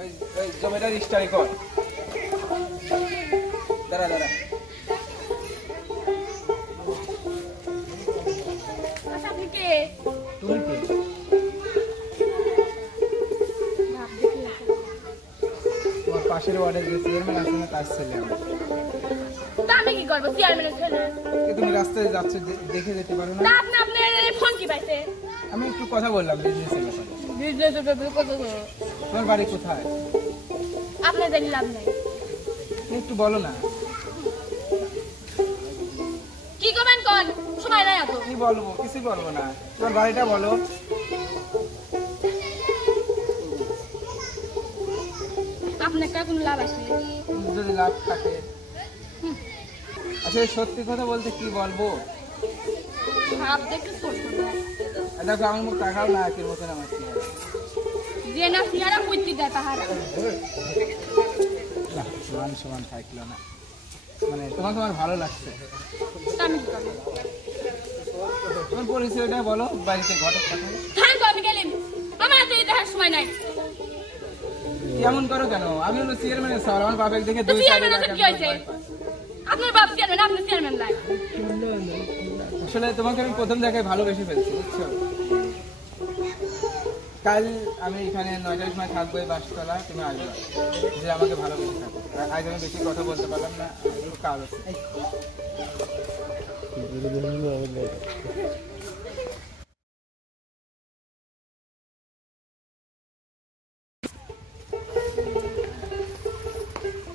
ওই ওই জমিটা রিস্টারি কর। দাঁড়া দাঁড়া। আচ্ছা আপনি কে? তুমি কে? তোমার পাশের ওয়ার্ডের যে চেয়ারম্যান আছে না তার ছেলে আমি। তা আমি কি করবো চেয়ারম্যানের ছেলে? তুমি রাস্তায় যাচ্ছ দেখে যেতে পারো না? না আপনি আপনার ফোন কি পাইছে? আমি একটু কথা বললাম বিজনেসের ব্যাপারে। বিজনেসের ব্যাপারে কথা বলো। তোমার বাড়ি কোথায়? আপনার জানি লাভ নাই। একটু বলো না। কি করবেন কোন? সময় নাই এত। কি বলবো? কিছুই বলবো না। তোমার বাড়িটা বলো। আপনার কার কোনো লাভ আছে? যদি লাভ থাকে। আচ্ছা সত্যি কথা বলতে কি বলবো? ভাব দেখে ছোট ছোট। দেখো আমার মুখ টাকাও না একের মতন আমার কি হয়। যে না সিয়ারা কইতে দেয় তাহারা। সমান সমান থাকলো না। মানে তোমাকে আমার ভালো লাগছে। তা আমি কি করবো? তোমার পরিচয়টা বলো, বাড়িতে ঘটক কথা। হ্যাঁ তো আমি গেলাম। আমার তো এই দেখার সময় নাই। কেমন করো কেন? আমি হলো চেয়ারম্যানের স্যার, আমার বাপের দেখে তো দুই চেয়ারম্যান আছে কি হয়েছে? আপনার বাপ চেয়ারম্যান, আপনি চেয়ারম্যান নাই। আসলে তোমাকে আমি প্রথম দেখায় ভালোবেসে ফেলছি, বুঝছো? কাল আমি এখানে 9টার সময় থাকবো এই বাসতলা, তুমি আসবে যে আমাকে ভালোবেসে থাকো। আজ আমি বেশি কথা বলতে পারলাম না, একটু কাজ আছে।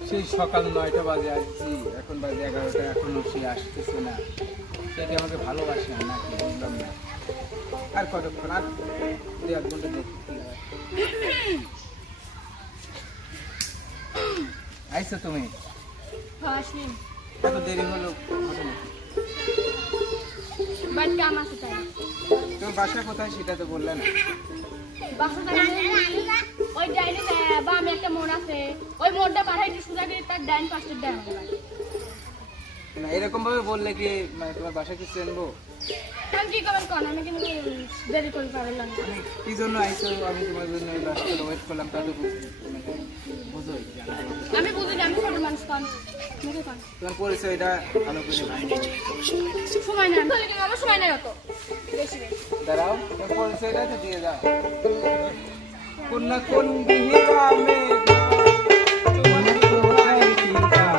সেই সকাল 9টা বাজে আসছি, এখন বাজে 11টা, এখনো সে আসতেছে না। সেটি আমাকে ভালোবাসে না নাকি বুঝলাম না। আর কতক্ষণ? আর 2-1 ঘন্টা দেখি কি হয়। আইসো তুমি? আসলেন এত দেরি হলো ঘটনা কি? বাড়িতে কাম আছে তাই। তোমার বাসা কোথায় সেটা তো বললে না। বাসাটা ওই ডাইনে বা আমি একটা মোড় আছে, ওই মোড়টা পাঠাইতে সোজা গিয়ে তার ডাইন পাশের ডাইন আমাদের বাড়ি। না এরকম ভাবে বললে কি মানে তোমার বাসা কি চেনবো? আমি কি করবেন কোন? আমি কিন্তু দেরি করে পারলাম না। মানে কি জন্য আইসো? আমি তোমার জন্য এই বাসটা ওয়েট করলাম, তা তো বুঝোই। আমি বুঝি না, আমি ছোট মানুষ কোন মুখে কোন তোমার পরিচয়টা ভালো করে ভাঙি। সময় নাই বলে কি আমার সময় নাই অত বেশি বেশি। দাঁড়াও, তোমার পরিচয়টা তো দিয়ে দাও। কোন না কোন গ্রামে তোমার কোথায় ঠিকানা?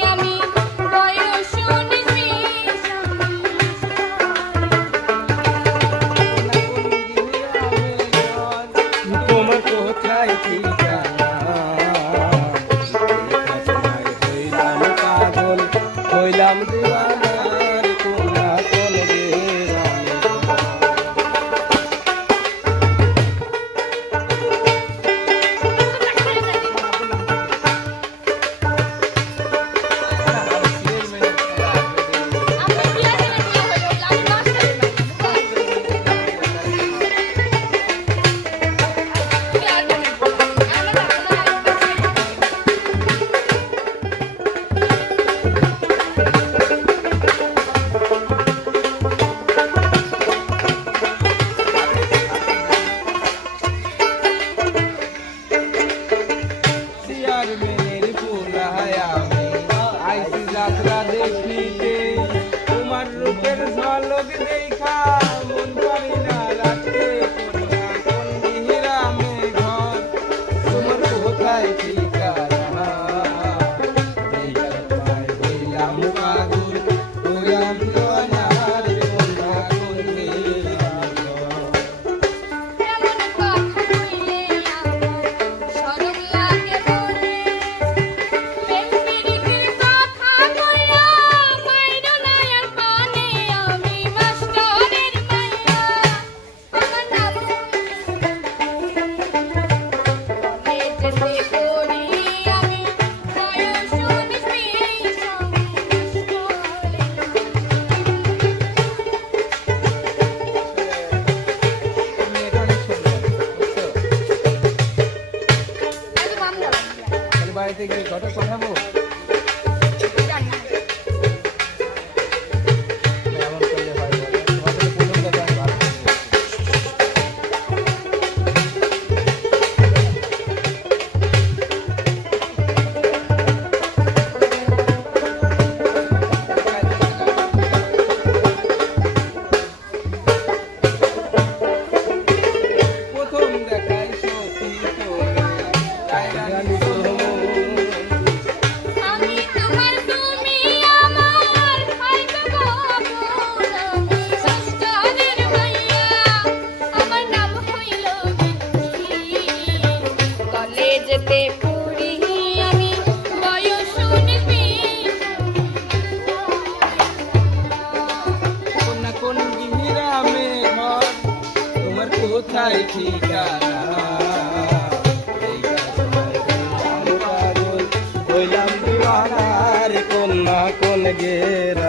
আমি বাড়িতে গিয়ে ঘটক পাঠাবো? এমন করলে হয় বলো? তোমাকে তো প্রথম থেকে আমি ভালো করে বলছি। প্রথম দেখায় সখী তোরে, রানী তোর। আমি তোমার তুমি আমার খাইবে বাবুর আমি সস্তানের মাইয়া আমার নাম হইল বিধি কলেজেতে পড়ি আমি বয়স 19 কোন না কোন গ্রামে ঘর, তোমার কোথায় ঠিকানা? এই গাছটায় হইলাম পাগল, হইলাম দিওয়ানা রে, কোন না কোন গেরা